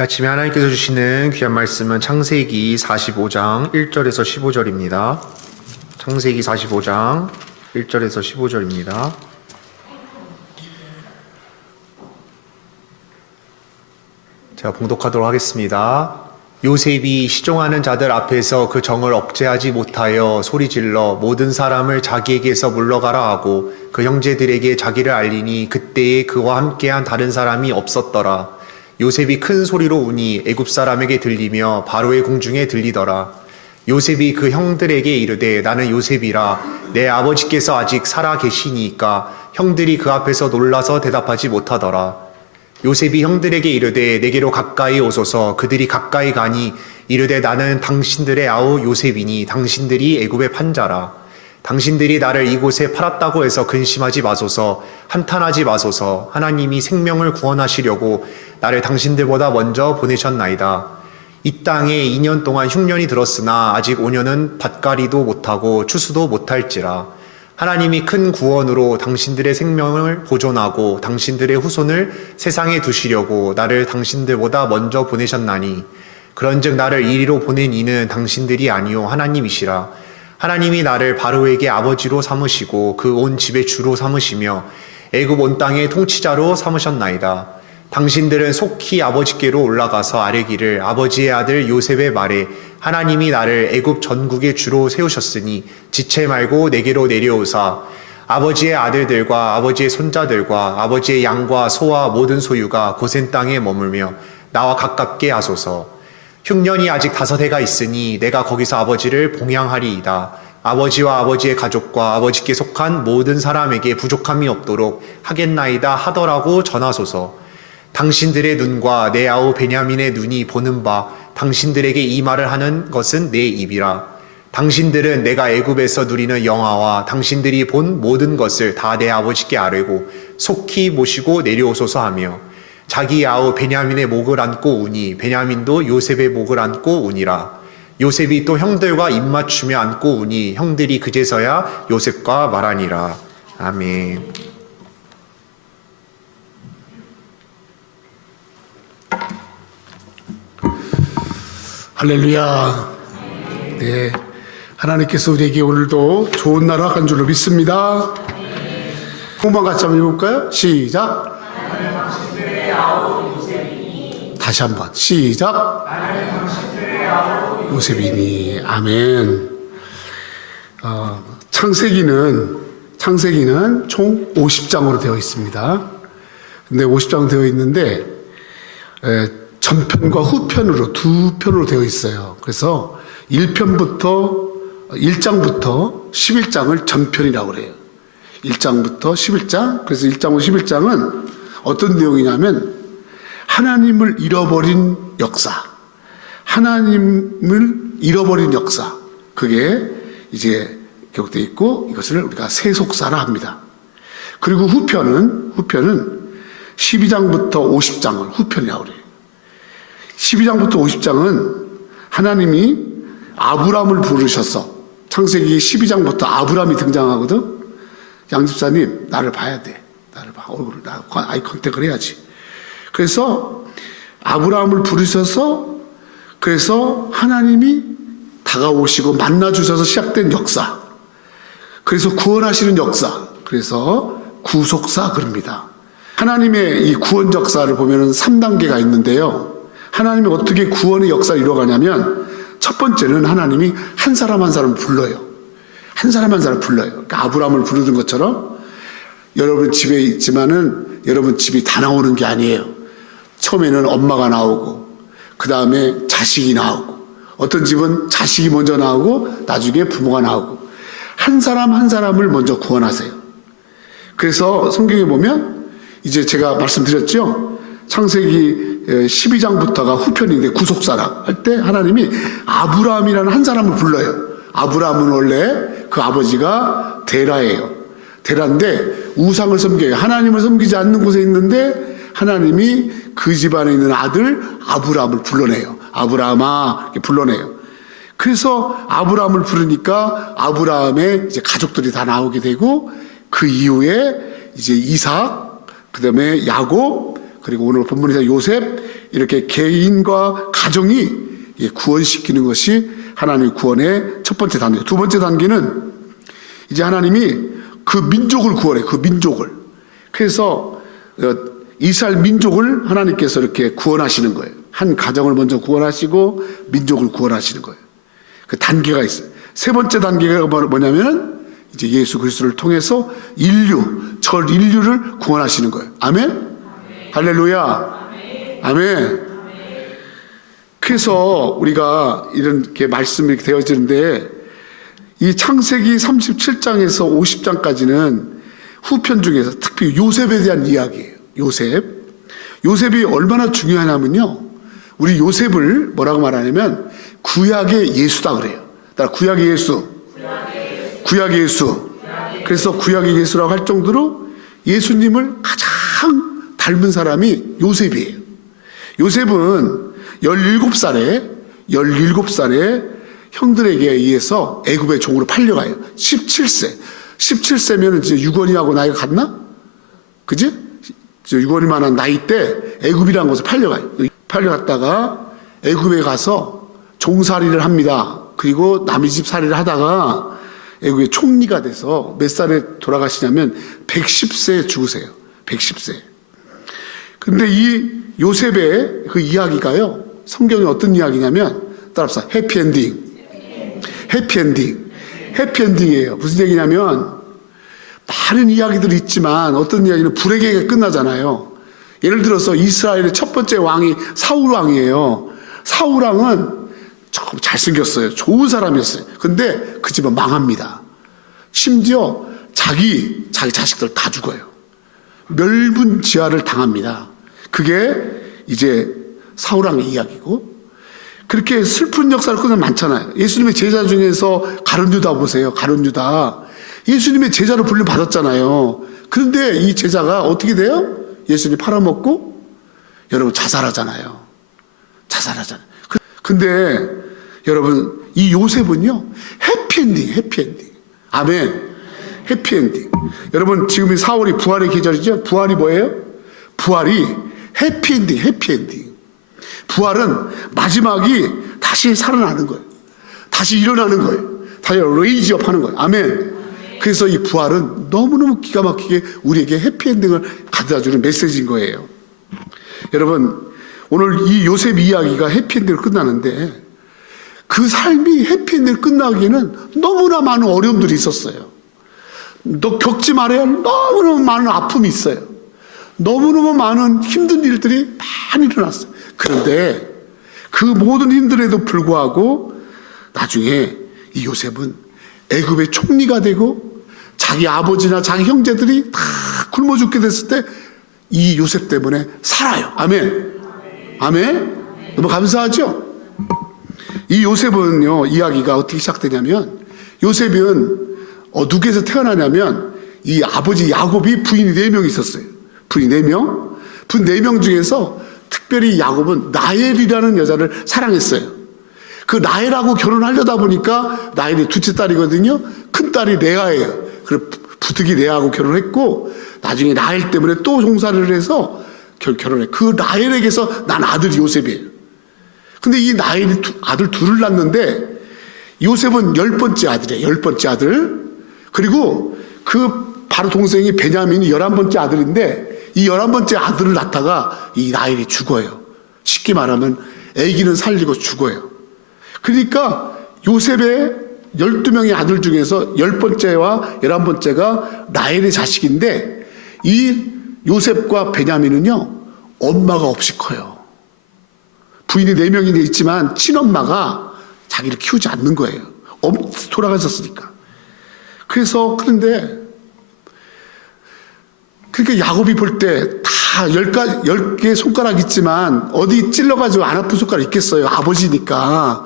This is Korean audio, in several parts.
아침에 하나님께서 주시는 귀한 말씀은 창세기 45장 1절에서 15절입니다. 창세기 45장 1절에서 15절입니다. 제가 봉독하도록 하겠습니다. 요셉이 시종하는 자들 앞에서 그 정을 억제하지 못하여 소리질러 모든 사람을 자기에게서 물러가라 하고 그 형제들에게 자기를 알리니 그때에 그와 함께한 다른 사람이 없었더라. 요셉이 큰 소리로 우니 애굽 사람에게 들리며 바로의 궁중에 들리더라. 요셉이 그 형들에게 이르되 나는 요셉이라 내 아버지께서 아직 살아 계시니까 형들이 그 앞에서 놀라서 대답하지 못하더라. 요셉이 형들에게 이르되 내게로 가까이 오소서. 그들이 가까이 가니 이르되 나는 당신들의 아우 요셉이니 당신들이 애굽의 판자라. 당신들이 나를 이곳에 팔았다고 해서 근심하지 마소서. 한탄하지 마소서. 하나님이 생명을 구원하시려고 나를 당신들보다 먼저 보내셨나이다. 이 땅에 2년 동안 흉년이 들었으나 아직 5년은 밭갈이도 못하고 추수도 못할지라. 하나님이 큰 구원으로 당신들의 생명을 보존하고 당신들의 후손을 세상에 두시려고 나를 당신들보다 먼저 보내셨나니 그런즉 나를 이리로 보낸 이는 당신들이 아니요 하나님이시라. 하나님이 나를 바로에게 아버지로 삼으시고 그 온 집의 주로 삼으시며 애굽 온 땅의 통치자로 삼으셨나이다. 당신들은 속히 아버지께로 올라가서 아뢰기를 아버지의 아들 요셉의 말에 하나님이 나를 애굽 전국의 주로 세우셨으니 지체 말고 내게로 내려오사 아버지의 아들들과 아버지의 손자들과 아버지의 양과 소와 모든 소유가 고센 땅에 머물며 나와 가깝게 하소서. 흉년이 아직 5해가 있으니 내가 거기서 아버지를 봉양하리이다. 아버지와 아버지의 가족과 아버지께 속한 모든 사람에게 부족함이 없도록 하겠나이다 하더라고 전하소서. 당신들의 눈과 내 아우 베냐민의 눈이 보는 바 당신들에게 이 말을 하는 것은 내 입이라. 당신들은 내가 애굽에서 누리는 영화와 당신들이 본 모든 것을 다 내 아버지께 아뢰고 속히 모시고 내려오소서 하며 자기 아우 베냐민의 목을 안고 우니 베냐민도 요셉의 목을 안고 우니라. 요셉이 또 형들과 입맞추며 안고 우니 형들이 그제서야 요셉과 말하니라. 아멘. 할렐루야. 네, 하나님께서 우리에게 오늘도 좋은 날을 한 줄로 믿습니다. 한번 같이 한번 해볼까요? 시작. 다시 한번 시작. 요셉이니. 아멘. 창세기는 총 50장으로 되어 있습니다. 근데 50장 되어 있는데 전편과 후편으로 두 편으로 되어 있어요. 그래서 1장부터 11장을 전편이라고 그래요. 1장부터 11장. 그래서 1장부터 11장은 어떤 내용이냐면 하나님을 잃어버린 역사. 하나님을 잃어버린 역사. 그게 이제 기록되어 있고 이것을 우리가 세속사라 합니다. 그리고 후편은 12장부터 50장을 후편이라고 그래요. 12장부터 50장은 하나님이 아브람을 부르셔서 창세기 12장부터 아브람이 등장하거든. 양집사님 나를 봐야 돼. 나를 봐. 얼굴을 아이 컨택을 해야지. 그래서 아브라함을 부르셔서 그래서 하나님이 다가오시고 만나주셔서 시작된 역사. 그래서 구원하시는 역사. 그래서 구속사 그럽니다. 하나님의 이 구원 역사를 보면은 3단계가 있는데요. 하나님이 어떻게 구원의 역사를 이루어가냐면 첫 번째는 하나님이 한 사람 한 사람 불러요. 한 사람 한 사람 불러요. 그러니까 아브라함을 부르는 것처럼 여러분 집에 있지만은 여러분 집이 다 나오는 게 아니에요. 처음에는 엄마가 나오고 그 다음에 자식이 나오고 어떤 집은 자식이 먼저 나오고 나중에 부모가 나오고 한 사람 한 사람을 먼저 구원하세요. 그래서 성경에 보면 이제 제가 말씀드렸죠. 창세기 12장부터가 후편인데 구속사라 할 때 하나님이 아브라함이라는 한 사람을 불러요. 아브라함은 원래 그 아버지가 데라예요. 데라인데 우상을 섬겨요. 하나님을 섬기지 않는 곳에 있는데 하나님이 그 집안에 있는 아들 아브라함을 불러내요. 아브라함아 이렇게 불러내요. 그래서 아브라함을 부르니까 아브라함의 이제 가족들이 다 나오게 되고 그 이후에 이제 이삭, 그 다음에 야곱, 그 그리고 오늘 본문에서 요셉 이렇게 개인과 가정이 구원시키는 것이 하나님의 구원의 첫 번째 단계. 두 번째 단계는 이제 하나님이 그 민족을 구원해. 그 민족을. 그래서 이스라엘 민족을 하나님께서 이렇게 구원하시는 거예요. 한 가정을 먼저 구원하시고 민족을 구원하시는 거예요. 그 단계가 있어요. 세 번째 단계가 뭐냐면은 이제 예수 그리스도를 통해서 전 인류를 구원하시는 거예요. 아멘? 할렐루야. 아멘. 그래서 우리가 이렇게 말씀이 이렇게 되어지는데 이 창세기 37장에서 50장까지는 후편 중에서 특히 요셉에 대한 이야기예요. 요셉이 얼마나 중요하냐면요. 우리 요셉을 뭐라고 말하냐면 구약의 예수다 그래요. 구약의 예수. 그래서 구약의 예수라고 할 정도로 예수님을 가장 닮은 사람이 요셉이에요. 요셉은 17살에 형들에게 의해서 애굽의 종으로 팔려가요. 17세면 이제 유건이하고 나이가 같나? 그지? 유건이만한 나이 때 애굽이라는 곳에 팔려가요. 팔려갔다가 애굽에 가서 종살이를 합니다. 그리고 남의 집 살이를 하다가 애굽의 총리가 돼서 몇 살에 돌아가시냐면 110세에 죽으세요. 110세. 근데 이 요셉의 그 이야기가요, 성경에 어떤 이야기냐면, 따라합시다. 해피엔딩이에요. 무슨 얘기냐면, 많은 이야기들이 있지만, 어떤 이야기는 불행하게 끝나잖아요. 예를 들어서 이스라엘의 첫 번째 왕이 사울왕이에요. 사울왕은 조금 잘생겼어요. 좋은 사람이었어요. 근데 그 집은 망합니다. 심지어 자기 자식들 다 죽어요. 멸분지화를 당합니다. 그게 이제 사울왕의 이야기고, 그렇게 슬픈 역사를 끊는 많잖아요. 예수님의 제자 중에서 가룟 유다 보세요. 가룟 유다. 예수님의 제자로 불림받았잖아요. 그런데 이 제자가 어떻게 돼요? 예수님 팔아먹고 여러분 자살하잖아요. 근데 여러분 이 요셉은요 해피엔딩. 아멘. 해피엔딩. 여러분 지금 이 4월이 부활의 계절이죠. 부활이 뭐예요? 부활이 해피엔딩. 부활은 마지막이 다시 살아나는 거예요. 다시 일어나는 거예요. 다시 레이지업 하는 거예요. 아멘. 그래서 이 부활은 너무너무 기가 막히게 우리에게 해피엔딩을 가져다주는 메시지인 거예요. 여러분 오늘 이 요셉 이야기가 해피엔딩으로 끝나는데 그 삶이 해피엔딩으로 끝나기에는 너무나 많은 어려움들이 있었어요. 너 겪지 말아야 할 너무너무 많은 아픔이 있어요. 너무너무 많은 힘든 일들이 많이 일어났어요. 그런데 그 모든 힘들에도 불구하고 나중에 이 요셉은 애굽의 총리가 되고 자기 아버지나 자기 형제들이 다 굶어 죽게 됐을 때 이 요셉 때문에 살아요. 아멘. 너무 감사하죠? 이 요셉은요, 이야기가 어떻게 시작되냐면, 요셉은 누구에서 태어나냐면, 이 아버지 야곱이 부인이 4명 있었어요. 부인 4명 중에서 특별히 야곱은 나엘이라는 여자를 사랑했어요. 그 나엘하고 결혼하려다 보니까 나엘이 둘째 딸이거든요. 큰 딸이 레아예요. 그래서 부득이 레아하고 결혼했고, 나중에 나엘 때문에 또 종살이를 해서 결혼해. 그 나엘에게서 난 아들이 요셉이에요. 근데 이 나엘이 아들 둘을 낳는데 요셉은 10번째 아들이에요. 10번째 아들. 그리고 그 바로 동생이 베냐민이 11번째 아들인데 이 11번째 아들을 낳다가 이 나엘이 죽어요. 쉽게 말하면 아기는 살리고 죽어요. 그러니까 요셉의 12명의 아들 중에서 10번째와 11번째가 나엘의 자식인데 이 요셉과 베냐민은요 엄마가 없이 커요. 부인이 4명이 있지만 친엄마가 자기를 키우지 않는 거예요. 돌아가셨으니까. 그래서 그런데 그러니까 야곱이 볼 때 다 10개 손가락 있지만 어디 찔러가지고 안 아픈 손가락 있겠어요. 아버지니까.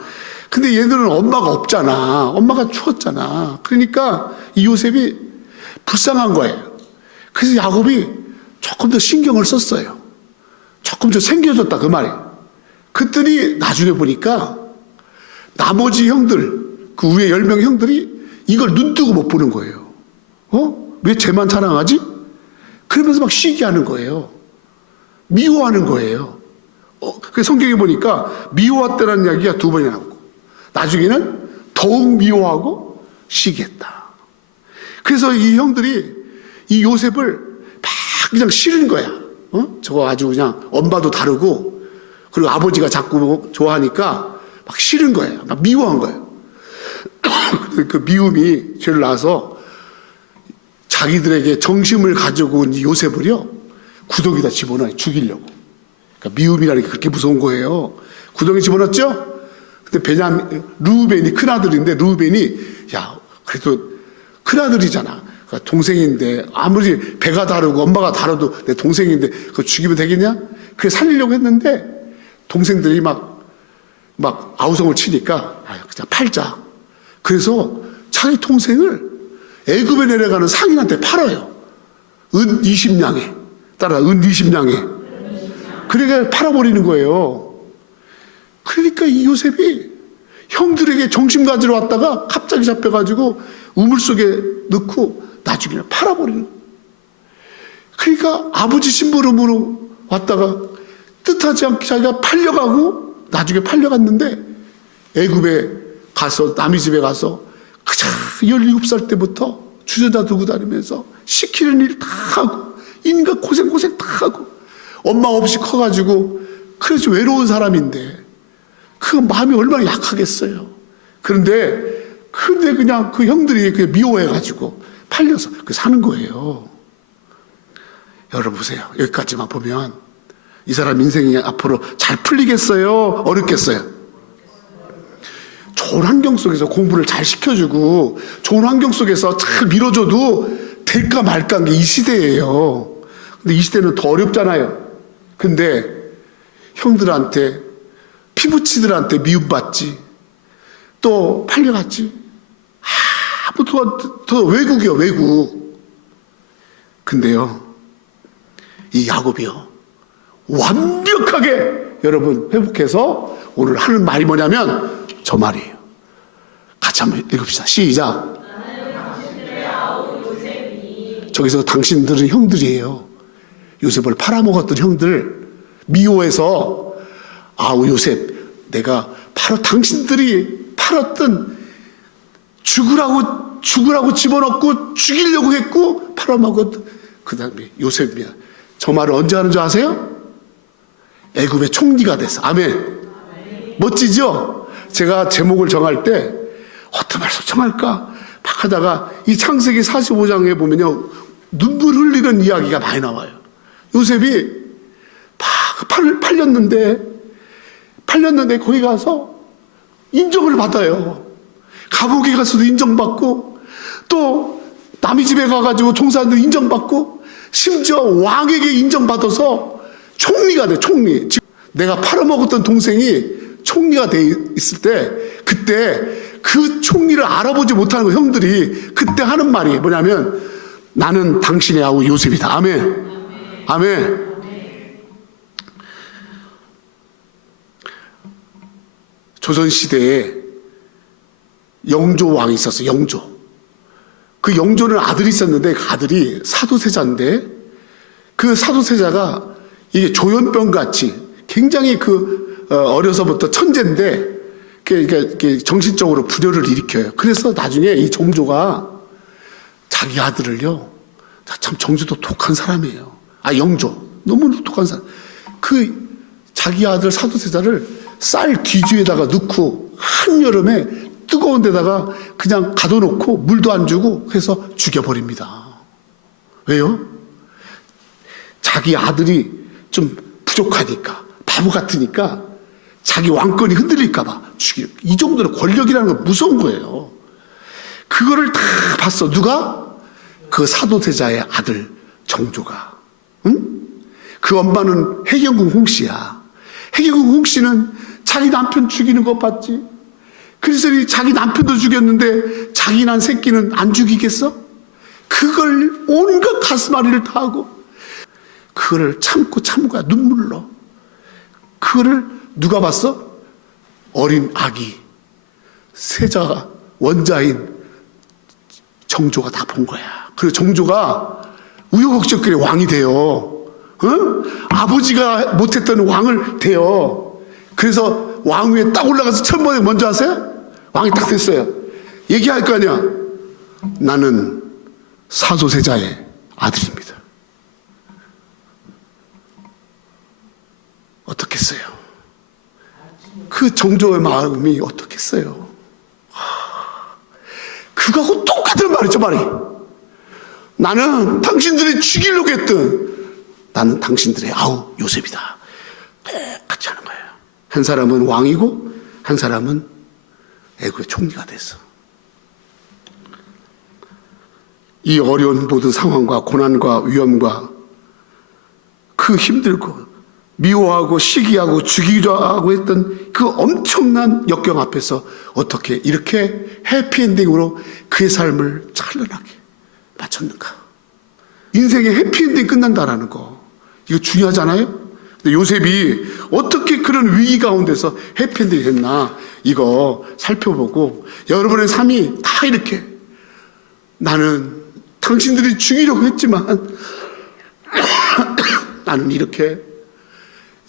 근데 얘들은 엄마가 없잖아. 엄마가 죽었잖아. 그러니까 이 요셉이 불쌍한 거예요. 그래서 야곱이 조금 더 신경을 썼어요. 조금 더 생겨졌다 그 말이에요. 그랬더니 나중에 보니까 나머지 형들, 그 위에 10명 형들이 이걸 눈뜨고 못 보는 거예요. 왜 쟤만 자랑하지? 그러면서 막 시기하는 거예요. 미워하는 거예요. 그 성경에 보니까 미워했다는 이야기가 2번이나 나오고 나중에는 더욱 미워하고 시기했다. 그래서 이 형들이 이 요셉을 막 그냥 싫은 거야. 저거 아주 그냥 엄마도 다르고 그리고 아버지가 자꾸 좋아하니까 막 싫은 거예요. 막 미워한 거예요. 그 미움이 죄를 낳아서 자기들에게 정심을 가지고 온 요셉을요 구덩이다 집어넣어 죽이려고. 그러니까 미움이라는 게 그렇게 무서운 거예요. 구덩이 집어넣었죠? 근데 루벤이 큰아들인데 루벤이 야 그래도 큰아들이잖아. 그러니까 동생인데 아무리 배가 다르고 엄마가 다르도 내 동생인데 그거 죽이면 되겠냐? 그래 살리려고 했는데 동생들이 막 아우성을 치니까 그냥 팔자. 그래서 자기 동생을 애굽에 내려가는 상인한테 팔아요. 은 20냥에. 따라 은 20냥에. 그러니까 팔아버리는 거예요. 그러니까 이 요셉이 형들에게 정심 가지러 왔다가 갑자기 잡혀가지고 우물 속에 넣고 나중에 팔아버리는 거예요. 그러니까 아버지 심부름으로 왔다가 뜻하지 않게 자기가 팔려가고 나중에 팔려갔는데 애굽에 가서 남의 집에 가서 그저 17살 때부터 주전자 두고 다니면서 시키는 일 다 하고 인간 고생 다 하고 엄마 없이 커가지고 그래서 외로운 사람인데 그 마음이 얼마나 약하겠어요. 그런데 그냥 그 형들이 그냥 미워해가지고 팔려서 사는 거예요. 여러분 보세요. 여기까지만 보면 이 사람 인생이 앞으로 잘 풀리겠어요? 어렵겠어요? 좋은 환경 속에서 공부를 잘 시켜주고 좋은 환경 속에서 잘 밀어줘도 될까 말까인 게 이 시대예요. 근데 이 시대는 더 어렵잖아요. 근데 형들한테 피부치들한테 미움받지 또 팔려갔지 더 외국이요 외국. 근데요 이 야곱이요 완벽하게 여러분 회복해서 오늘 하는 말이 뭐냐면 저 말이에요. 같이 한번 읽읍시다. 시작. 저기서 당신들은 형들이에요. 요셉을 팔아먹었던 형들 미워해서 아우 요셉 내가 바로 당신들이 팔았던 죽으라고 집어넣고 죽이려고 했고 팔아먹었던 그 다음에 요셉이야. 저 말을 언제 하는 줄 아세요? 애굽의 총리가 됐어. 아멘. 멋지죠? 제가 제목을 정할 때 어떤 말씀 정할까 막 하다가 이 창세기 45장에 보면요 눈물 흘리는 이야기가 많이 나와요. 요셉이 팔렸는데 거기 가서 인정을 받아요. 감옥에 가서도 인정받고 또 남의 집에 가가지고 종사하는데 인정받고 심지어 왕에게 인정받아서 총리가 돼. 총리. 내가 팔아먹었던 동생이 총리가 돼 있을 때 그때 그 총리를 알아보지 못하는 거 형들이 그때 하는 말이 뭐냐면 나는 당신의 아우 요셉이다. 아멘. 아멘. 조선시대에 영조 왕이 있었어. 영조. 그 영조는 아들이 있었는데 그 아들이 사도세자인데 그 사도세자가 이게 조현병 같이 굉장히 어려서부터 천재인데 그러니까 정신적으로 불효를 일으켜요. 그래서 나중에 이 정조가 자기 아들을요, 참 정조도 독한 사람이에요. 영조 너무 독한 사람. 자기 아들 사도세자를 쌀 뒤주에다가 넣고 한여름에 뜨거운 데다가 그냥 가둬놓고 물도 안 주고 해서 죽여버립니다. 왜요? 자기 아들이 좀 부족하니까 바보 같으니까 자기 왕권이 흔들릴까봐 죽여. 이 정도로 권력이라는 건 무서운 거예요. 그거를 다 봤어. 누가? 그 사도세자의 아들 정조가. 응? 그 엄마는 해경궁 홍씨야. 해경궁 홍씨는 자기 남편 죽이는 거 봤지. 그래서 자기 남편도 죽였는데 자기 난 새끼는 안 죽이겠어? 그걸 온갖 가슴앓이를 다 하고 그거를 참고 눈물로. 그거를 누가 봤어? 어린 아기 세자가 원자인 정조가 다 본 거야. 그리고 정조가 우여곡절길에 왕이 돼요. 아버지가 못했던 왕을 대요. 그래서 왕 위에 딱 올라가서 천번에 먼저 하세요? 왕이 딱 됐어요. 얘기할 거 아니야. 나는 사도세자의 아들입니다. 어떻겠어요? 그 정조의 마음이 어떻겠어요? 그거하고 똑같은 말이죠, 말이. 나는 당신들이 죽이려고 했던 나는 당신들의 아우 요셉이다. 똑같이 하는 거예요. 한 사람은 왕이고 한 사람은 애국의 총리가 됐어. 이 어려운 모든 상황과 고난과 위험과 그 힘들고 미워하고 시기하고 죽이려 하고 했던 그 엄청난 역경 앞에서 어떻게 이렇게 해피엔딩으로 그의 삶을 찬란하게 마쳤는가. 인생의 해피엔딩 끝난다라는 거, 이거 중요하잖아요. 근데 요셉이 어떻게 그런 위기 가운데서 해피엔딩이 됐나, 이거 살펴보고 여러분의 삶이 다 이렇게, 나는 당신들이 죽이려고 했지만 나는 이렇게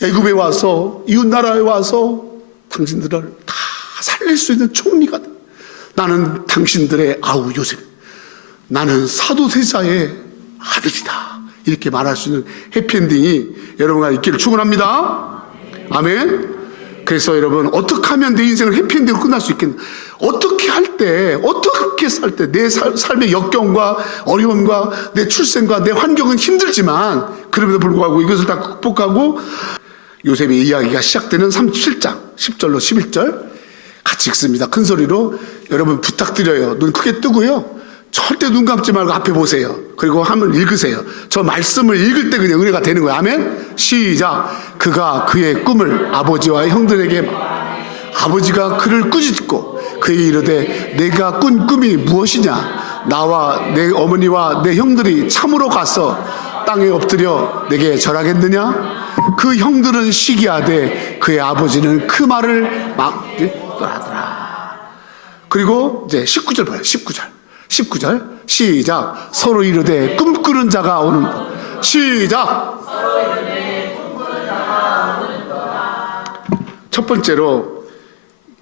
애굽에 와서 이웃나라에 와서 당신들을 다 살릴 수 있는 총리가 돼. 나는 당신들의 아우 요셉, 나는 사도세자의 아들이다. 이렇게 말할 수 있는 해피엔딩이 여러분과 있기를 축원합니다. 아멘. 그래서 여러분, 어떻게 하면 내 인생을 해피엔딩으로 끝날 수 있겠나? 어떻게 할 때, 어떻게 살 때 내 삶의 역경과 어려움과 내 출생과 내 환경은 힘들지만 그럼에도 불구하고 이것을 다 극복하고 요셉의 이야기가 시작되는 37장 10절로 11절 같이 읽습니다. 큰 소리로 여러분 부탁드려요. 눈 크게 뜨고요. 절대 눈 감지 말고 앞에 보세요. 그리고 한번 읽으세요. 저 말씀을 읽을 때 그냥 은혜가 되는 거예요. 아멘. 시작. 그가 그의 꿈을 아버지와 형들에게, 아버지가 그를 꾸짖고 그에게 이르되 내가 꾼 꿈이 무엇이냐? 나와 내 어머니와 내 형들이 참으로 가서 땅에 엎드려 내게 절하겠느냐? 그 형들은 시기하되 그의 아버지는 그 말을 막 떠나더라. 그리고 이제 19절 봐요. 19절 시작. 서로 이르되 꿈꾸는 자가 오는 것. 시작. 첫 번째로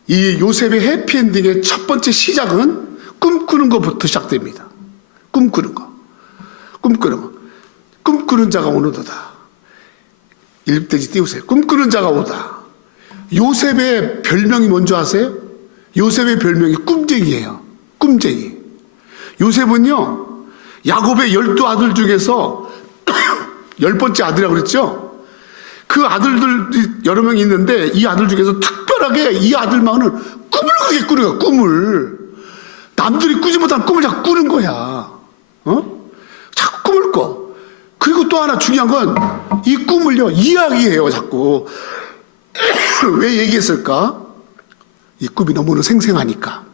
이 요셉의 해피엔딩의 첫 번째 시작은 꿈꾸는 것부터 시작됩니다. 꿈꾸는 거. 꿈꾸는 자가 오는도다. 1대지 띄우세요. 꿈꾸는 자가 오다. 요셉의 별명이 뭔지 아세요? 요셉의 별명이 꿈쟁이에요. 꿈쟁이. 요셉은요, 야곱의 12아들 중에서 10번째 아들이라고 그랬죠? 그 아들들이 여러 명이 있는데 이 아들 중에서 특별하게 이 아들만은 꿈을 그렇게 꾸는 거야, 꿈을. 남들이 꾸지 못한 꿈을 자꾸 꾸는 거야. 자꾸 꿈을 꿔. 그리고 또 하나 중요한 건 이 꿈을요, 이야기해요, 자꾸. 왜 얘기했을까? 이 꿈이 너무나 생생하니까.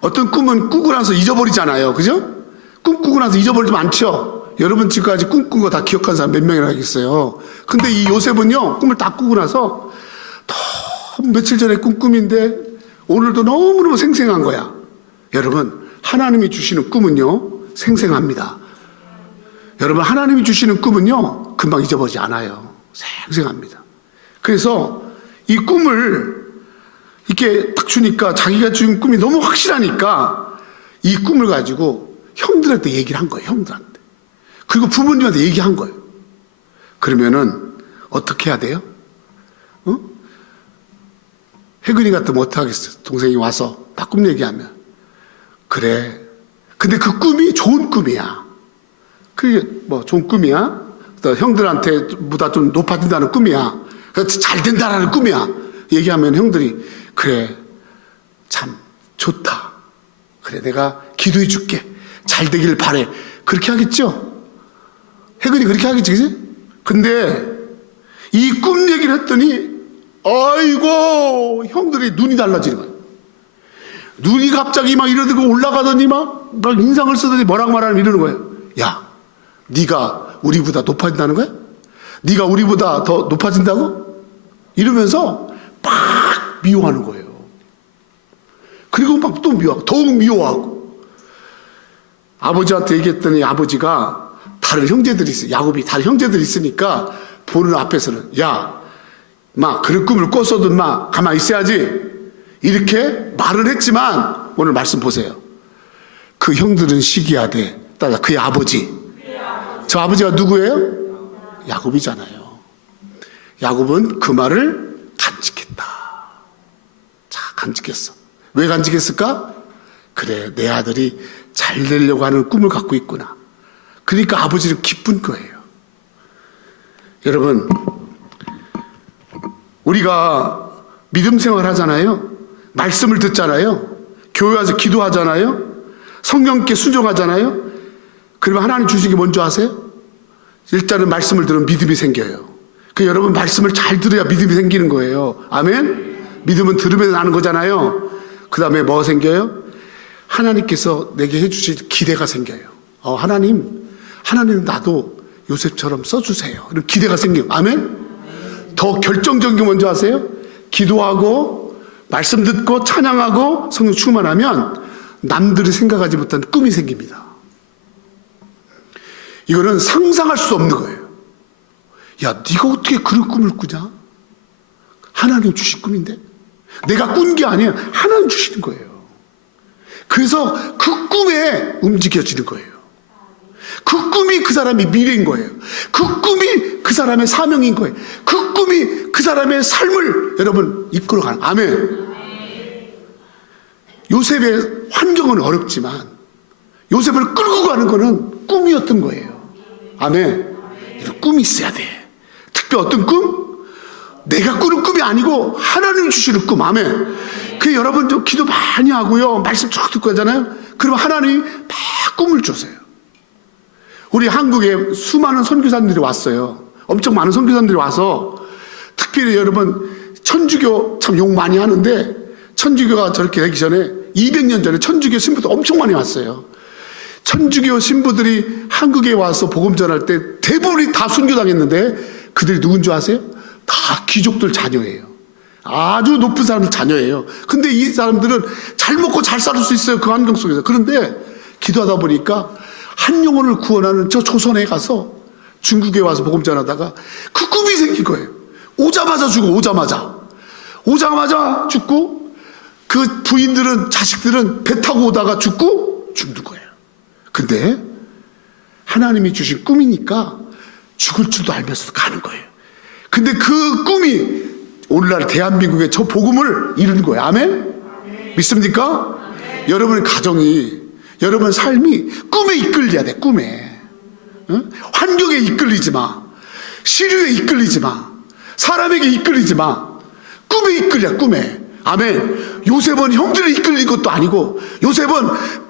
어떤 꿈은 꾸고 나서 잊어버리잖아요. 그죠? 꿈 꾸고 나서 잊어버리지 않죠? 여러분 지금까지 꿈꾼 거 다 기억하는 사람 몇 명이나 있어요. 근데 이 요셉은요, 꿈을 다 꾸고 나서 너무 며칠 전에 꾼 꿈인데 오늘도 너무너무 생생한 거야. 여러분, 하나님이 주시는 꿈은요, 생생합니다. 여러분, 하나님이 주시는 꿈은요, 금방 잊어버리지 않아요. 생생합니다. 그래서 이 꿈을 이렇게 딱 주니까 자기가 준 꿈이 너무 확실하니까 이 꿈을 가지고 형들한테 얘기를 한 거예요. 형들한테. 그리고 부모님한테 얘기한 거예요. 그러면은 어떻게 해야 돼요? 혜근이 같으면 어떻게 하겠어요? 동생이 와서 나 꿈 얘기하면. 그래. 근데 그 꿈이 좋은 꿈이야. 그게 뭐 좋은 꿈이야. 또 형들한테 보다 좀 높아진다는 꿈이야. 잘 된다라는 꿈이야. 얘기하면 형들이 그래, 참 좋다. 그래, 내가 기도해 줄게. 잘 되길 바래. 그렇게 하겠죠? 혜근이 그렇게 하겠지, 그지? 근데 이 꿈 얘기를 했더니 아이고, 형들이 눈이 달라지는 거야. 눈이 갑자기 막 이러고 올라가더니 막 인상을 쓰더니 뭐라고 말하면 이러는 거예요. 야, 네가 우리보다 높아진다는 거야? 네가 우리보다 더 높아진다고? 이러면서 막 미워하는 거예요. 그리고 막 또 미워하고, 더욱 미워하고. 아버지한테 얘기했더니 아버지가 다른 형제들이 있어요. 야곱이 다른 형제들이 있으니까 보는 앞에서는 야, 마 그런 꿈을 꿨어도 마 가만히 있어야지 이렇게 말을 했지만 오늘 말씀 보세요. 그 형들은 시기하되 따라 그의 아버지. 저 아버지가 누구예요? 야곱이잖아요. 야곱은 그 말을 간직했다. 자, 간직했어. 왜 간직했을까? 그래, 내 아들이 잘 되려고 하는 꿈을 갖고 있구나. 그러니까 아버지는 기쁜 거예요. 여러분, 우리가 믿음 생활 하잖아요. 말씀을 듣잖아요. 교회 와서 기도하잖아요. 성령께 순종하잖아요. 그러면 하나님 주신 게 뭔지 아세요? 일단은 말씀을 들으면 믿음이 생겨요. 그 여러분 말씀을 잘 들어야 믿음이 생기는 거예요. 아멘? 믿음은 들으면 나는 거잖아요. 그 다음에 뭐 생겨요? 하나님께서 내게 해주실 기대가 생겨요. 하나님 나도 요셉처럼 써주세요. 이런 기대가 생겨요. 아멘? 더 결정적인 게 뭔지 아세요? 기도하고 말씀 듣고 찬양하고 성령 충만하면 남들이 생각하지 못한 꿈이 생깁니다. 이거는 상상할 수 없는 거예요. 야, 네가 어떻게 그런 꿈을 꾸냐? 하나님 주신 꿈인데? 내가 꾼 게 아니에요. 하나님 주시는 거예요. 그래서 그 꿈에 움직여지는 거예요. 그 꿈이 그 사람의 미래인 거예요. 그 꿈이 그 사람의 사명인 거예요. 그 꿈이 그 사람의 삶을 여러분 이끌어가는. 아멘. 요셉의 환경은 어렵지만 요셉을 끌고 가는 거는 꿈이었던 거예요. 아멘. 이런 꿈이 있어야 돼. 특히 어떤 꿈? 내가 꾸는 꿈이 아니고 하나님 주시는 꿈. 아멘. 그 여러분 좀 기도 많이 하고요. 말씀 쭉 듣고 하잖아요. 그러면 하나님이 막 꿈을 주세요. 우리 한국에 수많은 선교사님들이 왔어요. 엄청 많은 선교사님들이 와서 특별히 여러분 천주교 참 욕 많이 하는데 천주교가 저렇게 되기 전에 200년 전에 천주교 신부들 엄청 많이 왔어요. 천주교 신부들이 한국에 와서 복음 전할 때 대부분이 다 순교당했는데 그들이 누군 줄 아세요? 다 귀족들 자녀예요. 아주 높은 사람들 자녀예요. 근데 이 사람들은 잘 먹고 잘 살 수 있어요. 그 환경 속에서. 그런데 기도하다 보니까 한 영혼을 구원하는 저 조선에 가서 중국에 와서 복음 전하다가 그 꿈이 생긴 거예요. 오자마자 죽어. 오자마자 죽고 그 부인들은 자식들은 배 타고 오다가 죽고 죽는 거예요. 근데 하나님이 주신 꿈이니까 죽을 줄도 알면서 가는 거예요. 근데 그 꿈이 오늘날 대한민국의 저 복음을 이루는 거예요. 아멘? 믿습니까? 여러분의 가정이, 여러분 삶이 꿈에 이끌려야 돼. 꿈에. 응? 환경에 이끌리지 마. 시류에 이끌리지 마. 사람에게 이끌리지 마. 꿈에 이끌려. 꿈에. 아멘. 요셉은 형들에 이끌린 것도 아니고, 요셉은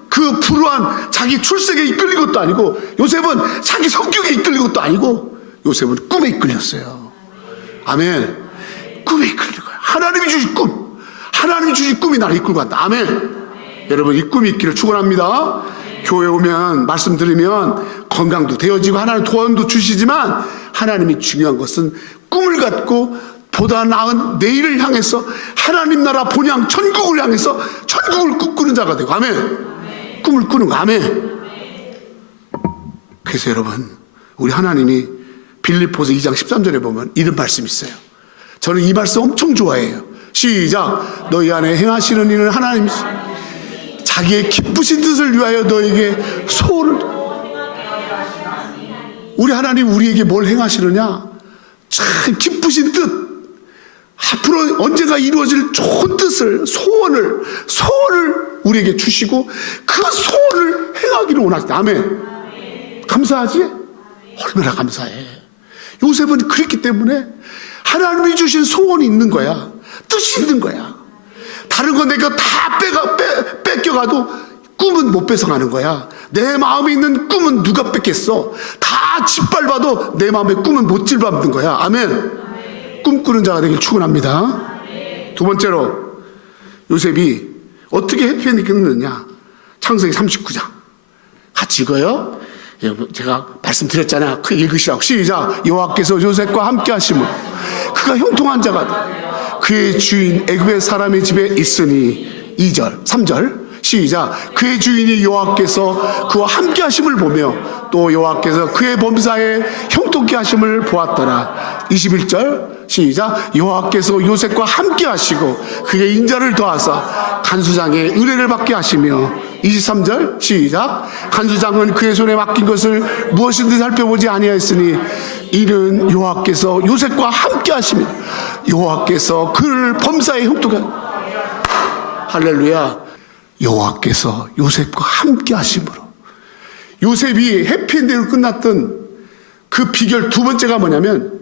그 불우한 자기 출세에 이끌린 것도 아니고, 요셉은 자기 성격에 이끌린 것도 아니고, 요셉은 꿈에 이끌렸어요. 아멘. 꿈에 이끌린 거예요. 하나님이 주신 꿈. 하나님이 주신 꿈이 나를 이끌고 간다. 아멘. 여러분, 이 꿈이 있기를 축원합니다. 교회 오면 말씀 들으면 건강도 되어지고 하나님 도움도 주시지만 하나님이 중요한 것은 꿈을 갖고 보다 나은 내일을 향해서 하나님 나라 본향 천국을 향해서 천국을 꿈꾸는 자가 되고. 아멘. 꿈을 꾸는 거. 아멘. 그래서 여러분, 우리 하나님이 빌립보서 2장 13절에 보면 이런 말씀이 있어요. 저는 이 말씀 엄청 좋아해요. 시작. 너희 안에 행하시는 이는 하나님 자기의 기쁘신 뜻을 위하여 너에게 소원을. 우리 하나님 우리에게 뭘 행하시느냐? 참 기쁘신 뜻, 앞으로 언젠가 이루어질 좋은 뜻을, 소원을 우리에게 주시고 그 소원을 행하기를 원하시다. 아멘. 감사하지? 얼마나 감사해. 요셉은 그랬기 때문에 하나님이 주신 소원이 있는 거야. 뜻이 있는 거야. 다른 거 내가 다 뺏겨가도 꿈은 못 뺏어가는 거야. 내 마음에 있는 꿈은 누가 뺏겠어? 다 짓밟아도 내 마음의 꿈은 못 짓밟는 거야. 아멘. 꿈꾸는 자가 되길 축원합니다. 두 번째로 요셉이 어떻게 해피엔딩 끝냈느냐? 창세기 39장 같이 읽어요. 제가 말씀드렸잖아요. 그 읽으시라고. 시작. 여호와께서 요셉과 함께 하심으로 그가 형통한 자가 돼 그의 주인 애굽의 사람의 집에 있으니. 2절 3절 시작. 그의 주인이 여호와께서 그와 함께 하심을 보며 또 여호와께서 그의 범사에 형통케 하심을 보았더라. 21절 시작. 여호와께서 요셉과 함께 하시고 그의 인자를 더하사 간수장의 은혜를 받게 하시며 23절 시작. 간수장은 그의 손에 맡긴 것을 무엇인지 살펴보지 아니하였으니 이는 여호와께서 요셉과 함께 하시며 여호와께서 그를 범사에 형통케 할렐루야. 여호와께서 요셉과 함께 하심으로 요셉이 해피엔딩으로 끝났던 그 비결 두 번째가 뭐냐면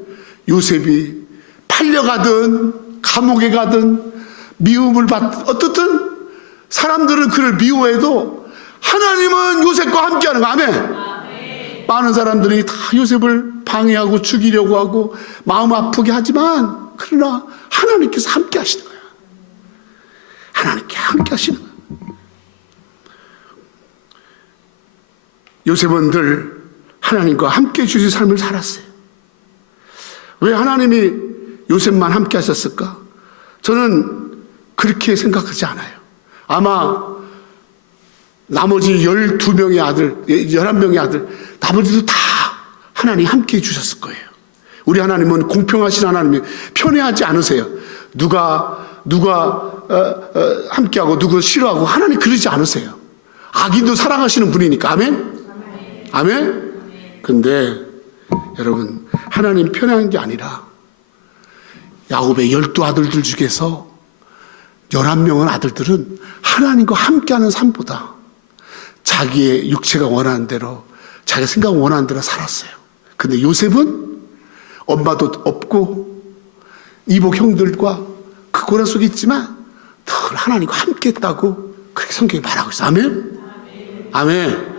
요셉이 팔려가든 감옥에 가든 미움을 받든 어떻든 사람들은 그를 미워해도 하나님은 요셉과 함께하는 거. 아멘. 많은 사람들이 다 요셉을 방해하고 죽이려고 하고 마음 아프게 하지만 그러나 하나님께서 함께 하시는 거야. 하나님께 함께 하시는 거야. 요셉은 늘 하나님과 함께 주신 삶을 살았어요. 왜 하나님이 요셉만 함께 하셨을까? 저는 그렇게 생각하지 않아요. 아마 나머지 12명의 아들, 11명의 아들, 나머지도 다 하나님 함께 해주셨을 거예요. 우리 하나님은 공평하신 하나님이 편애하지 않으세요. 누가 함께하고 누구 싫어하고 하나님 그러지 않으세요. 악인도 사랑하시는 분이니까. 아멘? 아멘? 근데 여러분, 하나님 편애한 게 아니라 야곱의 12아들들 중에서 11명의 아들들은 하나님과 함께하는 삶보다 자기의 육체가 원하는 대로 자기가 생각을 원하는 대로 살았어요. 근데 요셉은 엄마도 없고 이복 형들과 그 고난 속에 있지만 늘 하나님과 함께했다고 그렇게 성경이 말하고 있어요. 아멘? 아멘.